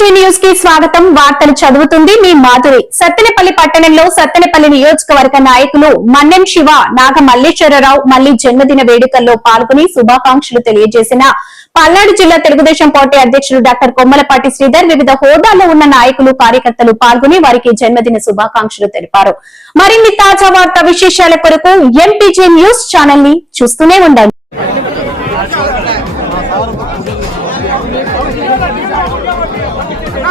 TG న్యూస్కి స్వాగతం. వార్తలు చదువుతుంది మీ మాధురి. సత్తెనపల్లి పట్టణంలో సత్తెనపల్లి నియోజకవర్గ నాయకులు మన్నెం శివ నాగ మల్లేశ్వరరావు మళ్ళీ జన్మదిన వేడుకల్లో పాల్గొని శుభాకాంక్షలు తెలియజేసిన పల్నాడు జిల్లా తెలుగుదేశం పార్టీ అధ్యక్షులు డాక్టర్ కొమ్మలపాటి శ్రీధర్ వివిధ హోదాల్లో ఉన్న నాయకులు కార్యకర్తలు పాల్గొని వారికి జన్మదిన శుభాకాంక్షలు తెలిపారు. మరిన్ని తాజా వార్తా విశేషాల కొరకు ఎంపీజీ న్యూస్ ఛానల్ని చూస్తూనే ఉండండి.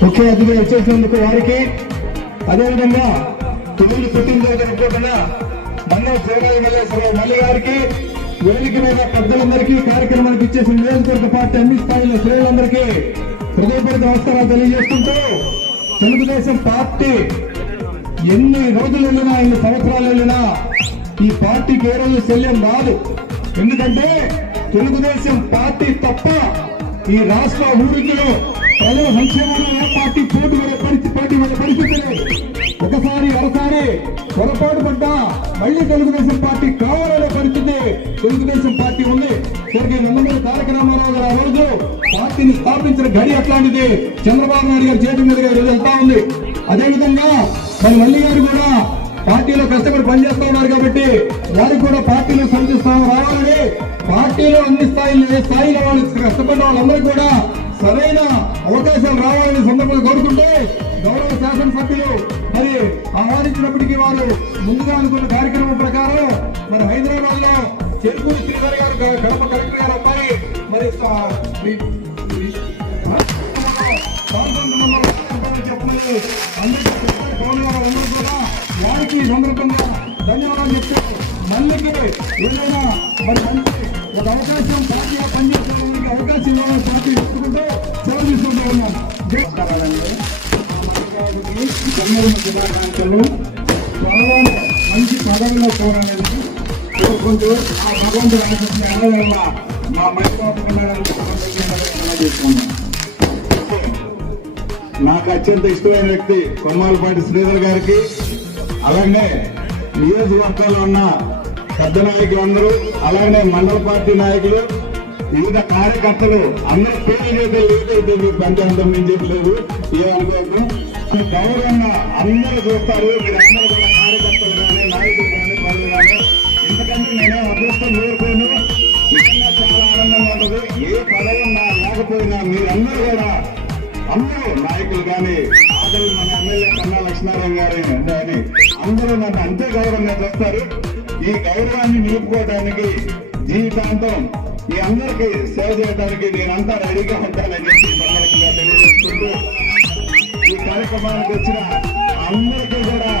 ముఖ్య అతిథిగా వచ్చేసినందుకు వారికి అదేవిధంగా తొమ్మిది పుట్టినరోజు జరుపుకుంటున్న మన్నో సేవాయి మల్లి గారికి వేదిక మీద పెద్దలందరికీ కార్యక్రమానికి ఇచ్చేసిన నియోజకవర్గ పార్టీ అన్ని స్థాయిలో శ్రేయులందరికీ హృదయపూర్వక నమస్కారాలు తెలియజేసుకుంటూ తెలుగుదేశం పార్టీ ఎన్ని రోజులు వెళ్ళినా ఎన్ని సంవత్సరాలు వెళ్ళినా ఈ పార్టీకి ఏ రోజు శల్యం రాదు. ఎందుకంటే తెలుగుదేశం పార్టీ తప్ప ఈ రాష్ట్ర అభివృద్ధిలో ప్రజల సంక్షేమంలో పార్టీ పోటీ పడే పరిస్థితి పోటీ పడే పరిస్థితి ఒకసారి ఒకసారి పొరపాటు పడ్డా మళ్ళీ తెలుగుదేశం పార్టీ కావాలనే పరిస్థితి తెలుగుదేశం పార్టీ ఉంది. జరిగే నందమూరి తారక రామారావు గారు ఆ రోజు పార్టీని స్థాపించిన గడి అట్లాంటిది చంద్రబాబు నాయుడు గారి చేతి మీదుగా ఈరోజు వెళ్తా ఉంది. అదేవిధంగా మరి మల్లి గారు కూడా పార్టీలో కష్టపడి పనిచేస్తా ఉన్నారు కాబట్టి వారికి కూడా పార్టీలో సంధిస్తాం రావాలని పార్టీలో అన్ని స్థాయిలు ఏ స్థాయిలో వాళ్ళు కష్టపడిన వాళ్ళందరూ కూడా సరైన అవకాశాలు రావాలని సందర్భంగా కోరుకుంటే గౌరవ శాసనసభ్యులు మరి ఆహ్వానించినప్పటికీ వారు ముందుగా అనుకున్న కార్యక్రమం ప్రకారం మరి హైదరాబాద్లో చెరుకూరు శ్రీధర్ గారు కడప కలెక్టర్ గారు అమ్మాయి మరి స- చెప్పలేదు అందరికీ పవన్ గారు అందరూ కూడా వారికి ఈ సందర్భంగా ధన్యవాదాలు చెప్తూ మళ్ళీకి ఏదైనా మరి మంచి ఒక అవకాశం పార్టీగా పనిచేసేవారికి అవకాశం ఇవ్వాలని పార్టీ ఇచ్చుకుంటూ సెలవు తీసుకుంటూ ఉన్నాను. జన్మదిన శుభాకాంక్షలు త్వరలో మంచి పదవిలో కోరాలని కోరుకుంటూ ఆ భగవంతుడు ఆశిస్తున్న ఎల్లవేళ మా మైబాబు చేసుకున్నాను నాకు అత్యంత ఇష్టమైన వ్యక్తి కొమ్మాలపాటి శ్రీధర్ గారికి అలాగే నియోజకవర్గంలో ఉన్న పెద్ద నాయకులందరూ అలాగే మండల పార్టీ నాయకులు వివిధ కార్యకర్తలు అందరి పేర్లు చేతే మీకు పంచాంతం నేను చెప్పలేదు. ఏమనుకోకు గౌరవంగా అందరూ చూస్తారు. మీరు అందరూ కూడా కార్యకర్తలు కానీ నాయకులు కానీ పనులు కానీ. ఎందుకంటే నేనే అదృష్టం కోరుకోను. నిజంగా చాలా ఆనందంగా ఉంటుంది. ఏ పదవి ఉన్నా లేకపోయినా మీరందరూ కూడా అందరూ నాయకులు కానీ ఆదరణ మన ఎమ్మెల్యే కన్నా లక్ష్మీనారాయణ గారు అందరూ నన్ను అంతే గౌరవంగా చూస్తారు. ఈ గౌరవాన్ని నిలుపుకోవడానికి జీవితాంతం ఈ అందరికీ సేవ చేయడానికి నేనంతా రెడీగా ఉంటానని చెప్పి తెలియజేసుకుంటూ ఈ కార్యక్రమానికి వచ్చిన అందరికీ కూడా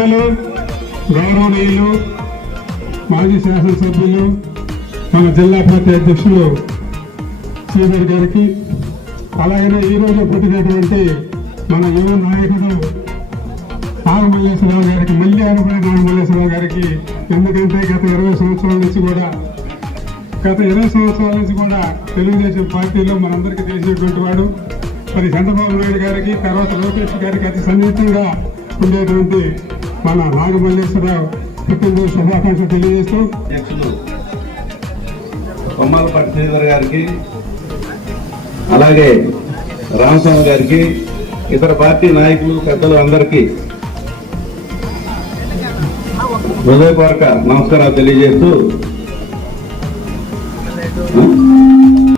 పెద్దలు గౌరవనీయులు మాజీ శాసనసభ్యులు మన జిల్లా పార్టీ అధ్యక్షులు శ్రీధర్ గారికి. అలాగనే ఈరోజు పుట్టినటువంటి మన యువ నాయకుడు నాగమల్లేశ్వరరావు గారికి మళ్ళీ అనుకునే నాగమల్లేశ్వరరావు గారికి ఎందుకంటే గత ఇరవై సంవత్సరాల నుంచి కూడా గత ఇరవై సంవత్సరాల నుంచి కూడా తెలుగుదేశం పార్టీలో మనందరికీ తెలిసినటువంటి వాడు. మరి చంద్రబాబు నాయుడు గారికి తర్వాత లోకేష్ గారికి అతి సన్నిహితంగా ఉండేటువంటి మన నాగమల్లేశ్వరరావు పుట్టినరోజు శుభాకాంక్షలు తెలియజేస్తూ అధ్యక్షులు కొమ్మాలపాటి శ్రీధర్ గారికి అలాగే రామస్వామి గారికి ఇతర పార్టీ నాయకులు పెద్దలు అందరికీ హృదయపూర్వక నమస్కారాలు తెలియజేస్తూ